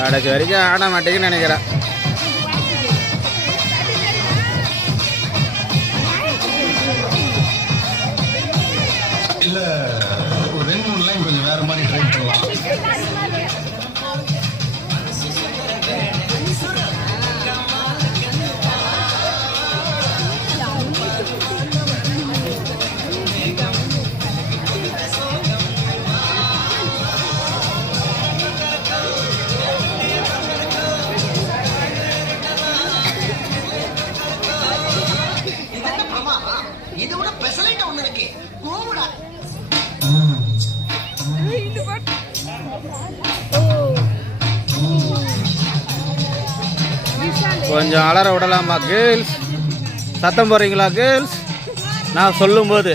கடைசி வரைக்கும் ஆட மாட்டேங்குன்னு நினைக்கிறேன். இல்லை ஒரு 2-3 லைன் கொஞ்சம் வேறு மாதிரி ட்ரை பண்ணலாம். கொஞ்சம் அலற விடலாமா கேர்ள்ஸ்? சத்தம் போடுறீங்களா கேர்ள்ஸ்? நான் சொல்லும்போது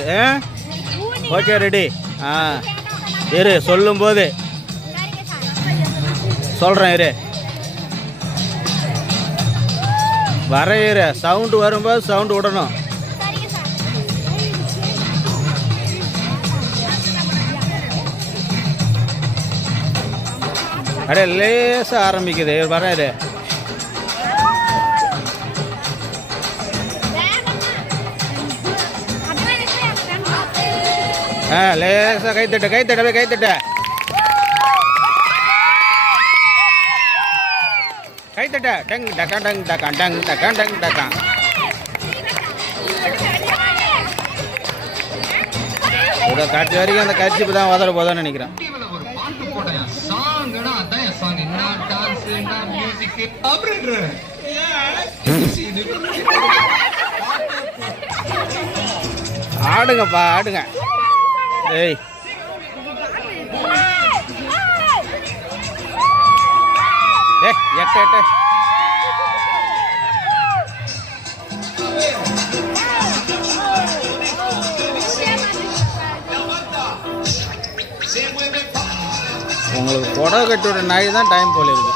ஓகே ரெடி? இரு, சொல்லும்போது சொல்கிறேன். இரு வர இரு, சவுண்டு வரும்போது சவுண்டு விடணும். அடே லேசாக ஆரம்பிக்குது, வர இரு. லேசா கைத்தட்ட கைத்தட்டவே கைத்தட்ட கைத்தட்ட டங் டக்கா டங் டக்கா டங் டக்கா டங் டக்கா. இதை காட்சி வரைக்கும் அந்த கட்சிப்பு தான் உதற போதான்னு நினைக்கிறேன். ஆடுங்கப்பா ஆடுங்க. ஏய் எட்ட எட்ட உங்களுக்கு புடவை கட்டி விட நாய் தான் டைம் போல இருக்கு.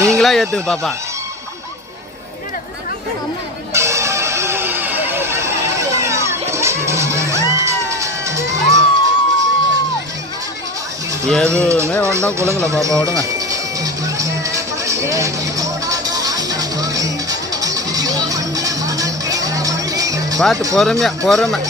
நீங்களா ஏத்துங்க பாப்பா. எதுவுமே ஒன்றும் கொடுங்கல பாப்பா, விடுங்க. பார்த்து பொறுமையா பொறுமை.